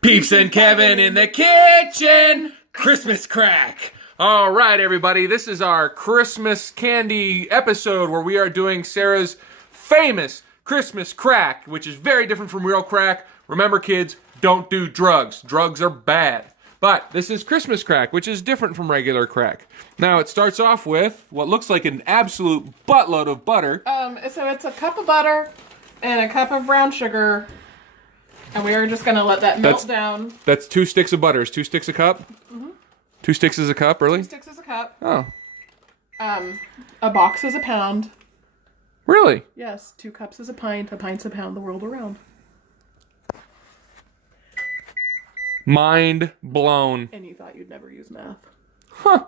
Peeps and Kevin in the kitchen. Christmas crack. All right, everybody. This is our Christmas candy episode where we are doing Sarah's famous Christmas crack, which is very different from real crack. Remember, kids, don't do drugs. Drugs are bad. But this is Christmas crack, which is different from regular crack. Now, it starts off with what looks like an absolute buttload of butter. So it's a cup of butter and a cup of brown sugar. And we are just going to let that melt down. That's 2 sticks of butter. Is 2 sticks a cup? Mm-hmm. 2 sticks is a cup, really? 2 sticks is a cup. Oh. A box is a pound. Really? Yes, 2 cups is a pint's a pound the world around. Mind blown. And you thought you'd never use math. Huh.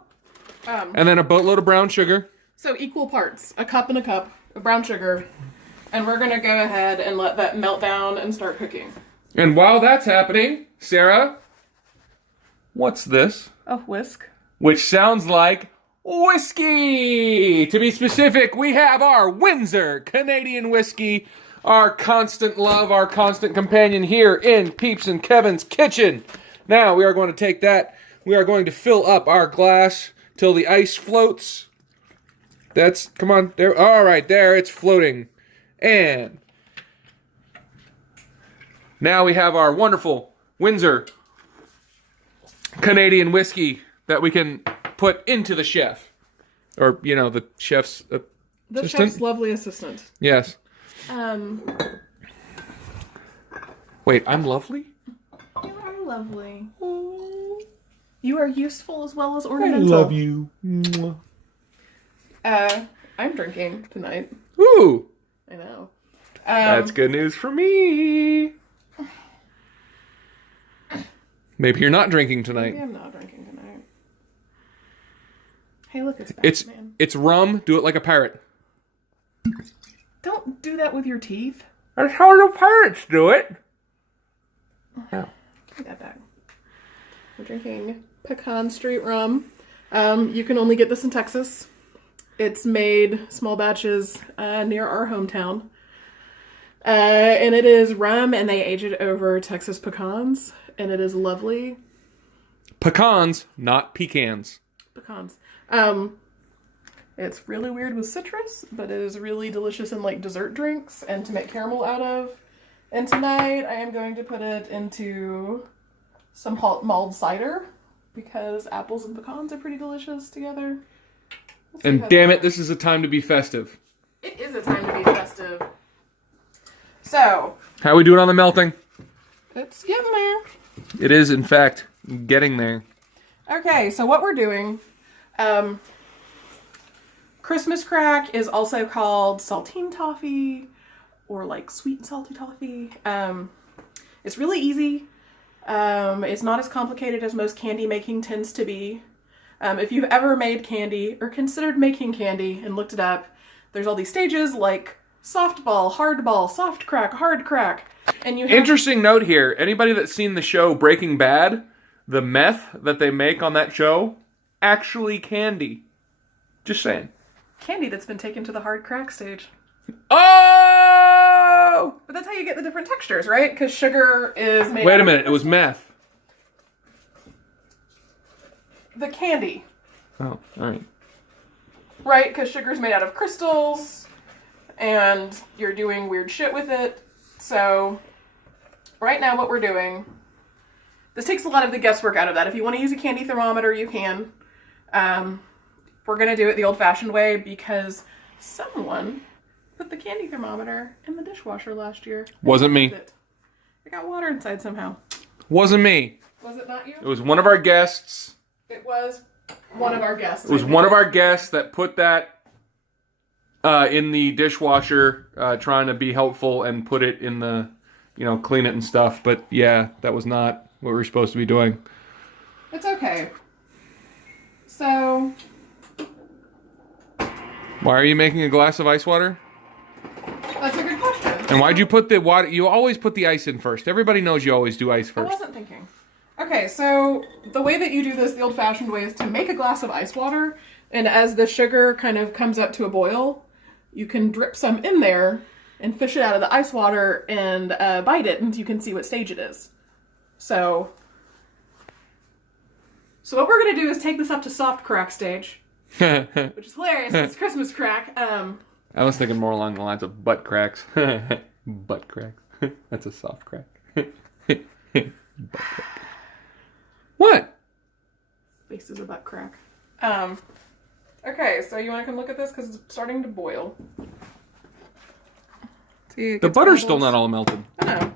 And then a boatload of brown sugar. So equal parts, a cup and a cup of brown sugar. And we're going to go ahead and let that melt down and start cooking. And while that's happening, Sarah, what's this? A whisk. Which sounds like whiskey! To be specific, we have our Windsor Canadian whiskey, our constant love, our constant companion here in Peeps and Kevin's kitchen. Now, we are going to take that, we are going to fill up our glass till the ice floats. Come on, there, all right, there, it's floating. And now we have our wonderful Windsor Canadian whiskey that we can put into the chef. Or, you know, the chef's assistant. The chef's lovely assistant. Yes. Wait, I'm lovely? You are lovely. You are useful as well as ornamental. I love you. I'm drinking tonight. Ooh. I know. That's good news for me. Maybe you're not drinking tonight. Maybe I'm not drinking tonight. Hey, look, it's Batman. It's rum. Do it like a pirate. Don't do that with your teeth. That's how the pirates do it. Oh. Give that back. We're drinking Pecan Street rum. You can only get this in Texas. It's made small batches near our hometown. And it is rum, and they age it over Texas pecans, and it is lovely. Pecans, not pecans. Pecans. It's really weird with citrus, but it is really delicious in like dessert drinks and to make caramel out of. And tonight I am going to put it into some mulled cider because apples and pecans are pretty delicious together. And damn it, this is a time to be festive. It is a time to be festive. So. How are we doing on the melting? It's getting there. It is, in fact, getting there. Okay, so what we're doing, Christmas crack is also called saltine toffee or like sweet and salty toffee. It's really easy. It's not as complicated as most candy making tends to be. If you've ever made candy or considered making candy and looked it up, there's all these stages like softball, hardball, soft crack, hard crack. And you have... Interesting note here. Anybody that's seen the show Breaking Bad, the meth that they make on that show, actually candy. Just saying. Candy that's been taken to the hard crack stage. Oh! But that's how you get the different textures, right? Because sugar is made Wait a minute, it was meth. The candy. Oh, alright. Right, because sugar's made out of crystals, and you're doing weird shit with it. So, right now what we're doing, this takes a lot of the guesswork out of that. If you want to use a candy thermometer, you can. We're going to do it the old-fashioned way because someone put the candy thermometer in the dishwasher last year. Wasn't me. It got water inside somehow. Wasn't me. Was it not you? It was one of our guests. It was one of our guests. It was one of our guests that put that in the dishwasher, trying to be helpful and put it in the, clean it and stuff. But yeah, that was not what we were supposed to be doing. It's okay. So... Why are you making a glass of ice water? That's a good question. And why'd you put the water? You always put the ice in first. Everybody knows you always do ice I first. wasn't thinking. Okay, so the way that you do this the old-fashioned way is to make a glass of ice water, and as the sugar kind of comes up to a boil, you can drip some in there and fish it out of the ice water and bite it, and you can see what stage it is. So what we're going to do is take this up to soft crack stage, which is hilarious. It's Christmas crack. I was thinking more along the lines of butt cracks. Butt cracks. That's a soft crack. Butt crack. What? Face is a butt crack. Okay, so you want to come look at this because it's starting to boil. See, the butter's still not all melted. I know.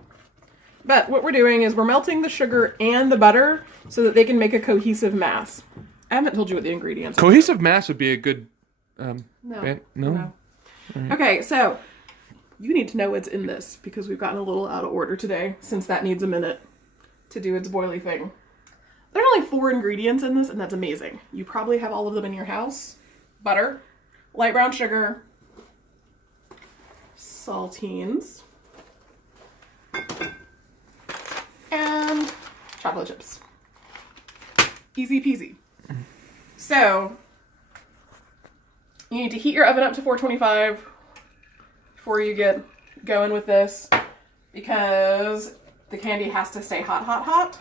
But what we're doing is we're melting the sugar and the butter so that they can make a cohesive mass. I haven't told you what the ingredients are. Cohesive mass would be a good... No. No? Right. Okay, so you need to know what's in this because we've gotten a little out of order today since that needs a minute to do its boily thing. There's only 4 ingredients in this, and that's amazing. You probably have all of them in your house. Butter, light brown sugar, saltines, and chocolate chips. Easy peasy. So, you need to heat your oven up to 425 before you get going with this because the candy has to stay hot, hot, hot.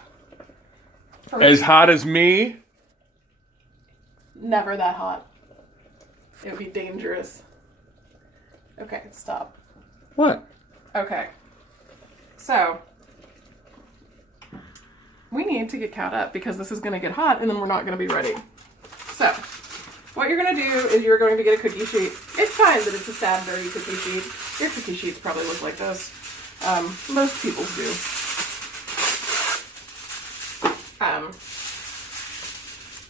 As hot as me? Never that hot. It would be dangerous. Okay, stop. What? Okay. So, we need to get caught up because this is going to get hot and then we're not going to be ready. So, what you're going to do is you're going to get a cookie sheet. It's fine that it's a sad, dirty cookie sheet. Your cookie sheets probably look like this. Most people's do.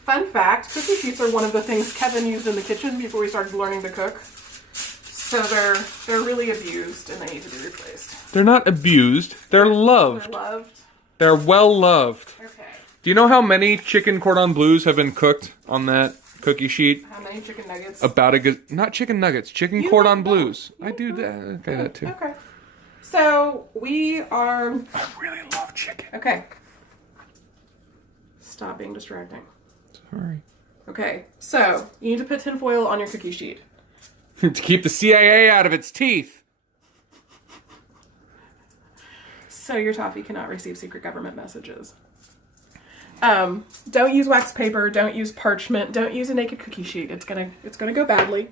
Fun fact, cookie sheets are one of the things Kevin used in the kitchen before we started learning to cook. So they're really abused and they need to be replaced. They're not abused. They're loved. They're loved? They're well loved. Okay. Do you know how many chicken cordon bleus have been cooked on that cookie sheet? How many chicken nuggets? About a good... Not chicken nuggets. Chicken cordon bleus. I do that. Okay, that too. Okay. So, we are... I really love chicken. Okay. Stop being distracting. Sorry. Okay, so you need to put tinfoil on your cookie sheet. To keep the CIA out of its teeth. So your toffee cannot receive secret government messages. Don't use wax paper, don't use parchment, don't use a naked cookie sheet. It's gonna go badly.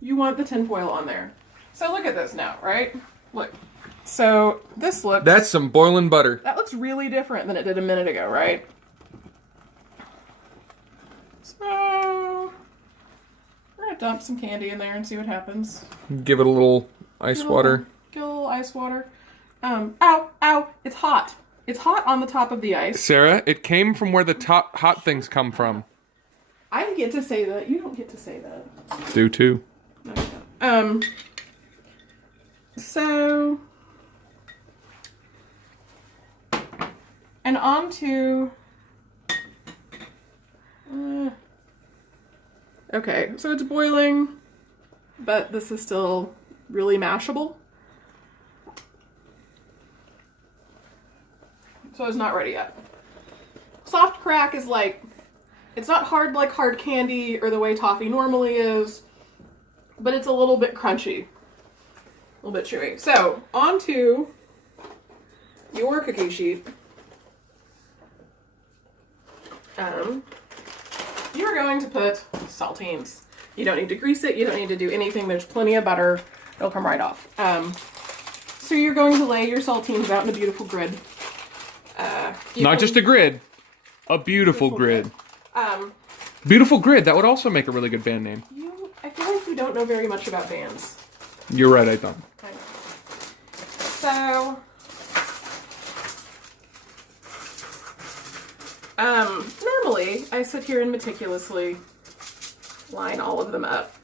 You want the tinfoil on there. So look at this now, right? Look. So this looks... That's some boiling butter. That looks really different than it did a minute ago, right? So, we're going to dump some candy in there and see what happens. Give it a little ice water. Give it a little ice water. Ow, it's hot. It's hot on the top of the ice. Sarah, it came from where the top hot things come from. I get to say that. You don't get to say that. Do too. No, you don't. So, and on to... okay, so it's boiling, but this is still really mashable. So it's not ready yet. Soft crack is like, it's not hard like hard candy or the way toffee normally is, but it's a little bit crunchy, a little bit chewy. So onto your cookie sheet. You're going to put saltines. You don't need to grease it. You don't need to do anything. There's plenty of butter. It'll come right off. So you're going to lay your saltines out in a beautiful grid. Not just a grid. A beautiful grid. Beautiful Grid. That would also make a really good band name. I feel like you don't know very much about bands. You're right, I don't. I know. So... normally, I sit here and meticulously line all of them up.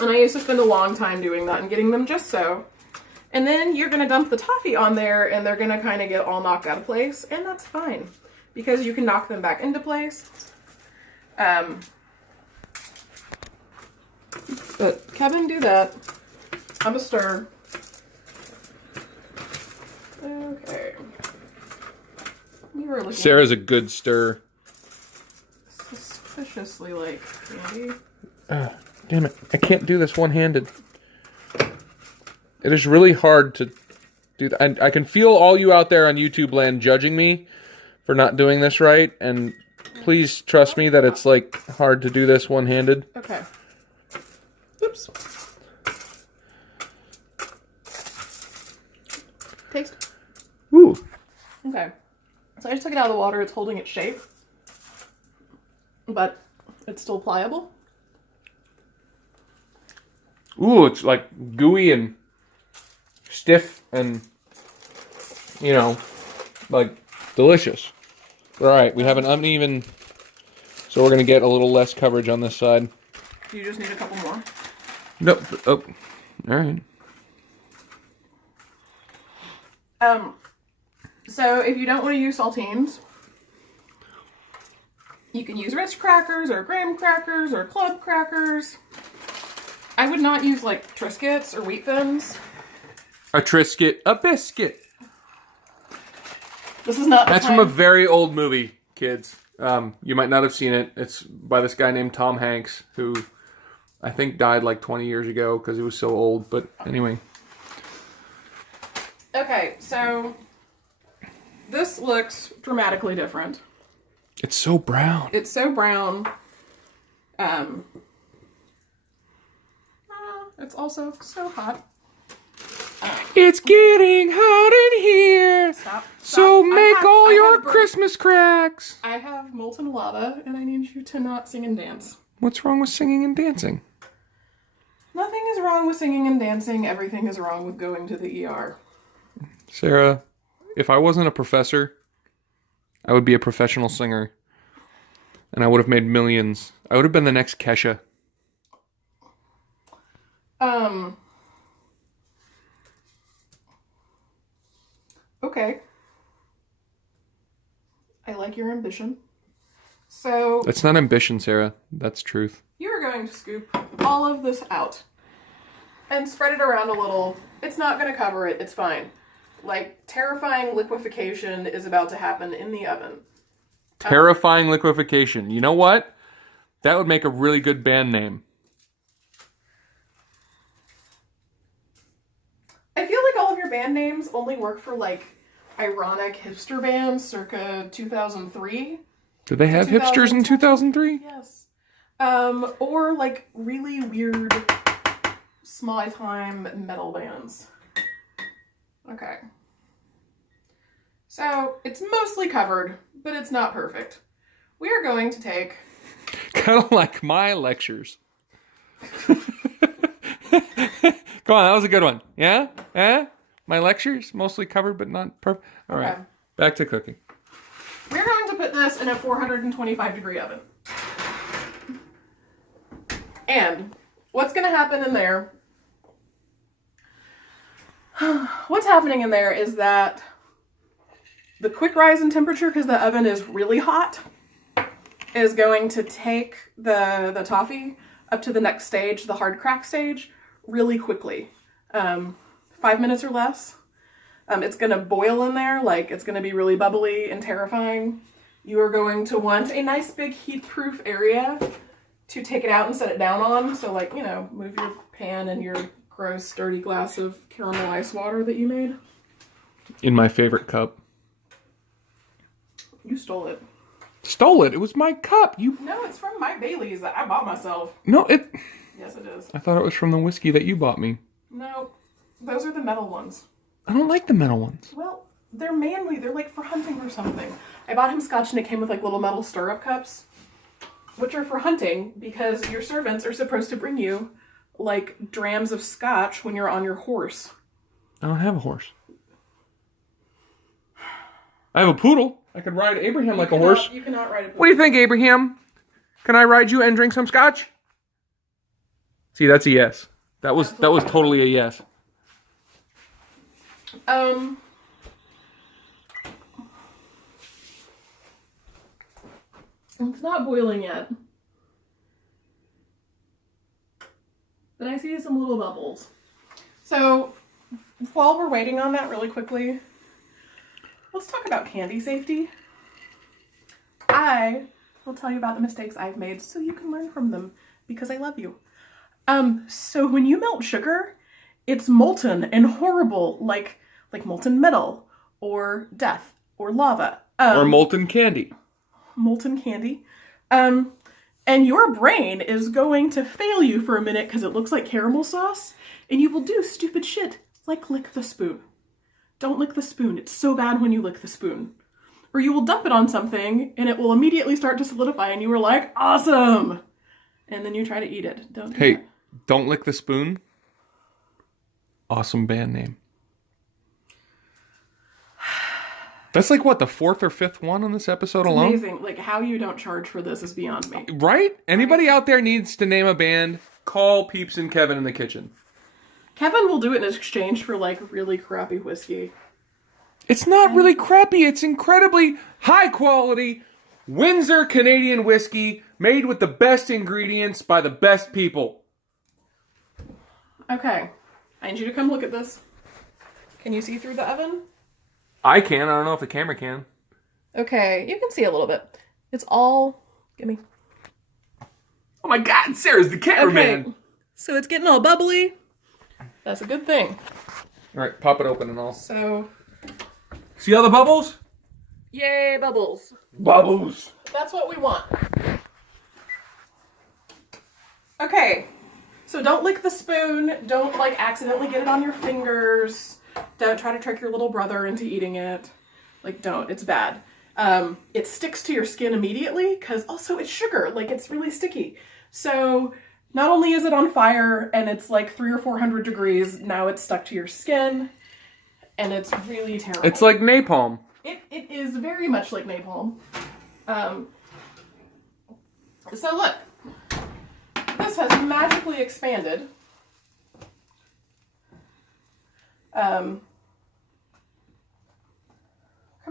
And I used to spend a long time doing that and getting them just so. And then you're going to dump the toffee on there and they're going to kind of get all knocked out of place. And that's fine. Because you can knock them back into place. But Kevin, do that. I'm a stir. Okay. You were looking Sarah's a good stir. suspiciously like candy. Damn it. I can't do this one-handed. It is really hard to do that. And I can feel all you out there on YouTube land judging me for not doing this right. And please trust me that it's like hard to do this one-handed. Okay. Oops. Taste. Ooh. Okay. So I just took it out of the water. It's holding its shape. But it's still pliable. Ooh, it's like gooey and stiff and, you know, like delicious. All right, we have an uneven, so we're going to get a little less coverage on this side. You just need a couple more. Nope. Oh, all right. So if you don't want to use saltines, you can use Ritz crackers or graham crackers or club crackers. I would not use like Triscuits or Wheat Thins. A Triscuit, a biscuit. This is not. That's from a very old movie, kids. You might not have seen it. It's by this guy named Tom Hanks, who I think died like 20 years ago because he was so old. But anyway. Okay, so this looks dramatically different. It's so brown. It's so brown. It's also so hot. It's getting hot in here. Stop. So make all I your have Christmas cracks. I have molten lava, and I need you to not sing and dance. What's wrong with singing and dancing? Nothing is wrong with singing and dancing. Everything is wrong with going to the ER. Sarah, if I wasn't a professor, I would be a professional singer. And I would have made millions. I would have been the next Kesha. Okay. I like your ambition. So That's not ambition, Sarah. That's truth. you're going to scoop all of this out and spread it around a little. It's not going to cover it. It's fine. Like, terrifying liquefaction is about to happen in the oven. Terrifying liquefaction. You know what? That would make a really good band name. I feel like all of your band names only work for, like, ironic hipster bands circa 2003. Did they have hipsters in 2003? Yes. Or, like, really weird small-time metal bands. Okay. So, it's mostly covered, but it's not perfect. We are going to take... Kind of like my lectures. Come on, that was a good one. Yeah? Yeah? My lectures, mostly covered but not perfect. All right, back to cooking. We're going to put this in a 425-degree oven. And what's going to happen in there... What's happening in there is that the quick rise in temperature, because the oven is really hot, is going to take the toffee up to the next stage, the hard crack stage, really quickly. 5 minutes or less. It's going to boil in there, like it's going to be really bubbly and terrifying. You are going to want a nice big heat-proof area to take it out and set it down on. So, like, you know, move your pan and your gross, dirty glass of caramel ice water that you made. In my favorite cup. You stole it. Stole it? It was my cup. You. No, it's from my Bailey's that I bought myself. No, it. Yes, it is. I thought it was from the whiskey that you bought me. No, those are the metal ones. I don't like the metal ones. Well, they're manly. They're like for hunting or something. I bought him scotch and it came with like little metal stirrup cups, which are for hunting because your servants are supposed to bring you like drams of scotch when you're on your horse. I don't have a horse. I have a poodle. I could ride Abraham like a horse. You cannot ride a poodle. What do you think, Abraham? Can I ride you and drink some scotch? See, that's a yes. That was totally a yes. It's not boiling yet. But I see some little bubbles. So, while we're waiting on that really quickly, let's talk about candy safety. I will tell you about the mistakes I've made so you can learn from them because I love you. So when you melt sugar, it's molten and horrible, like like molten metal or death or lava. Or molten candy. Molten candy. And your brain is going to fail you for a minute because it looks like caramel sauce, and you will do stupid shit like lick the spoon. Don't lick the spoon. It's so bad when you lick the spoon. Or you will dump it on something and it will immediately start to solidify and you were like, awesome! And then you try to eat it. Don't do that. Don't Lick the Spoon. Awesome band name. That's like what, the 4th or 5th one on this episode alone? Amazing. Like, how you don't charge for this is beyond me. Right? Anybody out there needs to name a band, call Peeps and Kevin in the kitchen. Kevin will do it in exchange for, like, really crappy whiskey. It's not really crappy. It's incredibly high quality Windsor Canadian whiskey made with the best ingredients by the best people. Okay. I need you to come look at this. Can you see through the oven? I can. I don't know if the camera can. Okay, you can see a little bit. It's all... Gimme. Oh my God, Sarah's the cameraman. Okay, so it's getting all bubbly. That's a good thing. All right, pop it open and all. So... See all the bubbles? Yay, bubbles. Bubbles. That's what we want. Okay, so don't lick the spoon. Don't, like, accidentally get it on your fingers. Don't try to trick your little brother into eating it. Like, don't. It's bad. It sticks to your skin immediately, because also it's sugar. Like, it's really sticky. So, not only is it on fire, and it's like 300 or 400 degrees, now it's stuck to your skin, and it's really terrible. It's like napalm. It is very much like napalm. So look. This has magically expanded. Come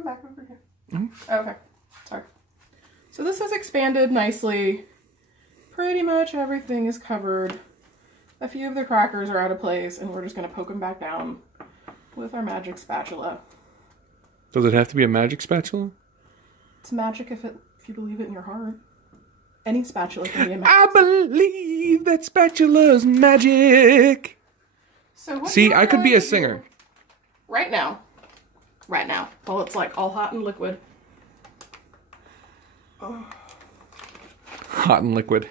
back over here. Mm-hmm. Okay, sorry. So this has expanded nicely. Pretty much everything is covered. A few of the crackers are out of place, and we're just going to poke them back down with our magic spatula. Does it have to be a magic spatula? It's magic if you believe it in your heart. Any spatula can be a magic. I believe that spatula's magic. So see, I could be a singer. Right now, while it's like all hot and liquid. Oh. Hot and liquid.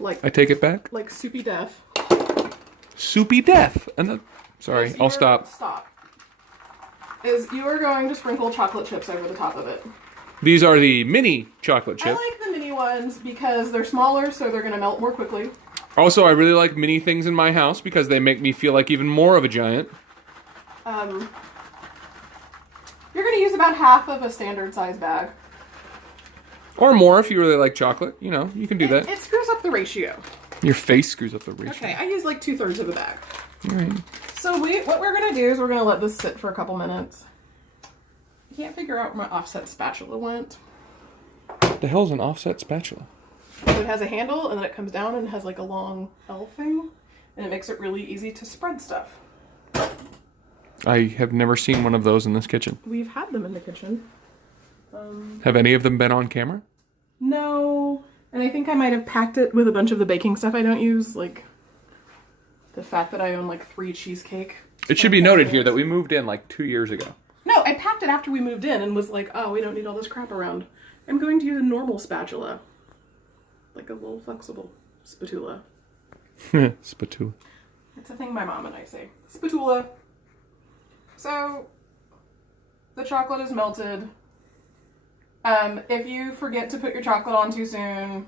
Like I take it back. Like soupy death. Soupy death. Sorry, I'll stop. Stop. Is you are going to sprinkle chocolate chips over the top of it. These are the mini chocolate chips. I like the mini ones because they're smaller, so they're going to melt more quickly. Also, I really like mini things in my house because they make me feel like even more of a giant. You're going to use about half of a standard size bag. Or more if you really like chocolate. You know, you can do that. It screws up the ratio. Your face screws up the ratio. Okay, I use like 2/3 of a bag. All right. So what we're going to do is we're going to let this sit for a couple minutes. I can't figure out where my offset spatula went. What the hell's an offset spatula? So it has a handle and then it comes down and has like a long L thing. And it makes it really easy to spread stuff. I have never seen one of those in this kitchen. We've had them in the kitchen. Have any of them been on camera? No. And I think I might have packed it with a bunch of the baking stuff I don't use. Like the fact that I own like 3 cheesecake. It should be noted here that we moved in like 2 years ago. No, I packed it after we moved in and was like, oh, we don't need all this crap around. I'm going to use a normal spatula. Like a little flexible spatula. Spatula. It's a thing my mom and I say. Spatula. So, the chocolate is melted. If you forget to put your chocolate on too soon,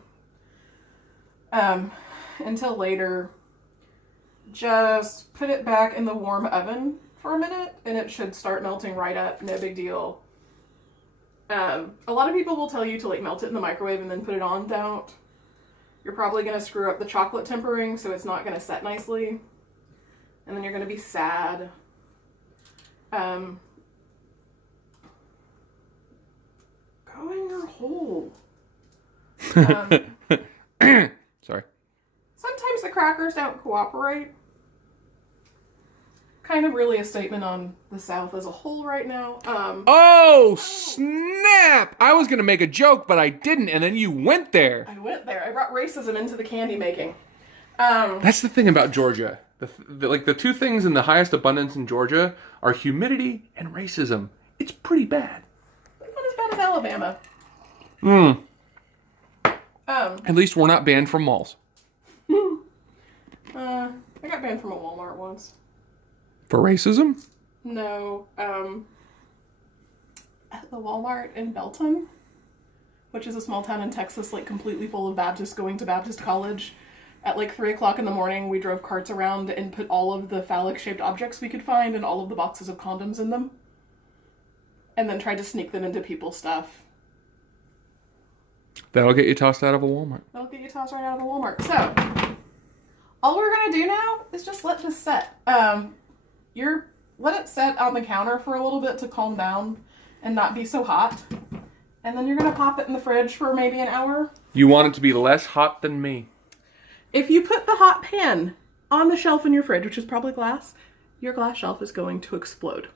until later, just put it back in the warm oven for a minute and it should start melting right up. No big deal. A lot of people will tell you to like melt it in the microwave and then put it on. Don't. You're probably going to screw up the chocolate tempering, so it's not going to set nicely. And then you're going to be sad. Go in your hole. Sorry. Sometimes the crackers don't cooperate. Kind of really a statement on the South as a whole right now. Oh, snap! I was going to make a joke, but I didn't, and then you went there. I went there. I brought racism into the candy making. That's the thing about Georgia. the two things in the highest abundance in Georgia are humidity and racism. It's pretty bad. Not as bad as Alabama. At least we're not banned from malls. I got banned from a Walmart once. For racism? No, at the Walmart in Belton, which is a small town in Texas, like completely full of Baptists going to Baptist college. At like 3 o'clock in the morning, we drove carts around and put all of the phallic-shaped objects we could find and all of the boxes of condoms in them. And then tried to sneak them into people's stuff. That'll get you tossed out of a Walmart. That'll get you tossed right out of a Walmart. So, all we're gonna do now is just let this set. Let it set on the counter for a little bit to calm down and not be so hot. And then you're gonna pop it in the fridge for maybe an hour. You want it to be less hot than me. If you put the hot pan on the shelf in your fridge, which is probably glass, your glass shelf is going to explode.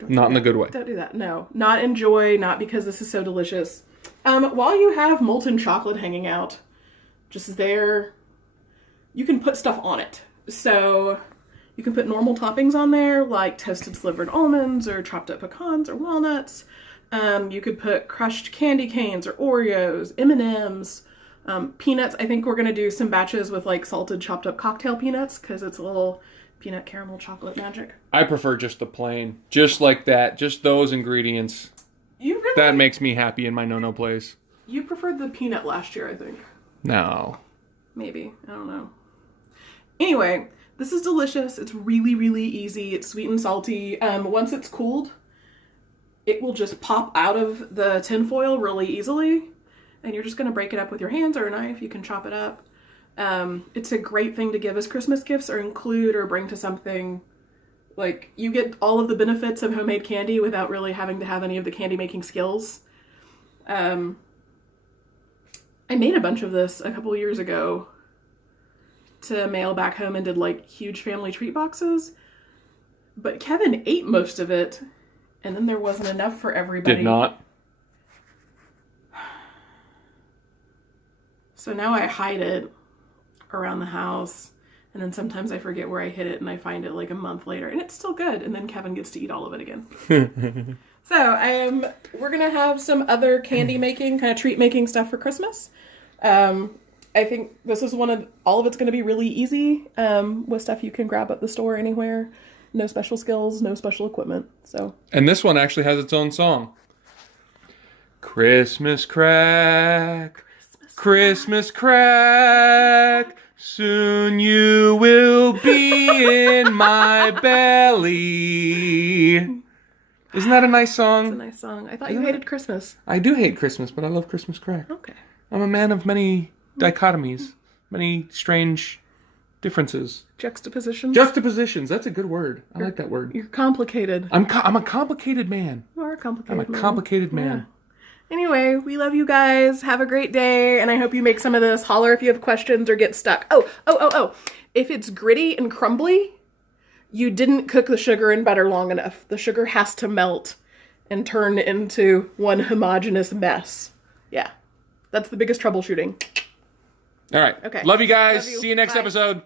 Not in the good way. Don't do that. No. Not enjoy, not because this is so delicious. While you have molten chocolate hanging out, just there, you can put stuff on it. So you can put normal toppings on there, like toasted slivered almonds or chopped up pecans or walnuts. You could put crushed candy canes or Oreos, M&Ms, peanuts. I think we're going to do some batches with like salted chopped up cocktail peanuts because it's a little peanut caramel chocolate magic. I prefer just the plain. Just like that. Just those ingredients. You really? That makes me happy in my no-no place. You preferred the peanut last year, I think. No. Maybe. I don't know. Anyway, this is delicious. It's really, really easy. It's sweet and salty. Once it's cooled, it will just pop out of the tin foil really easily. And you're just going to break it up with your hands or a knife. You can chop it up. It's a great thing to give as Christmas gifts or include or bring to something. Like, you get all of the benefits of homemade candy without really having to have any of the candy making skills. I made a bunch of this a couple years ago to mail back home and did like huge family treat boxes. But Kevin ate most of it, and then there wasn't enough for everybody. Did not. So now I hide it around the house, and then sometimes I forget where I hid it, and I find it like a month later, and it's still good, and then Kevin gets to eat all of it again. So we're gonna have some other candy making, kind of treat making stuff for Christmas. I think this is all of it's gonna be really easy, with stuff you can grab at the store anywhere. No special skills, no special equipment. So. And this one actually has its own song. Christmas crack. Christmas crack, soon you will be in my belly. Isn't that a nice song? It's a nice song. I thought you hated Christmas. I do hate Christmas, but I love Christmas crack. Okay. I'm a man of many dichotomies, many strange differences. Juxtapositions? Juxtapositions, that's a good word. I like that word. You're complicated. I'm a complicated man. You are a complicated man. I'm a complicated man. Yeah. Anyway, we love you guys. Have a great day, and I hope you make some of this. Holler if you have questions or get stuck. Oh. If it's gritty and crumbly, you didn't cook the sugar and butter long enough. The sugar has to melt and turn into one homogeneous mess. Yeah. That's the biggest troubleshooting. All right. Okay. Love you guys. Love you. See you next Bye. episode.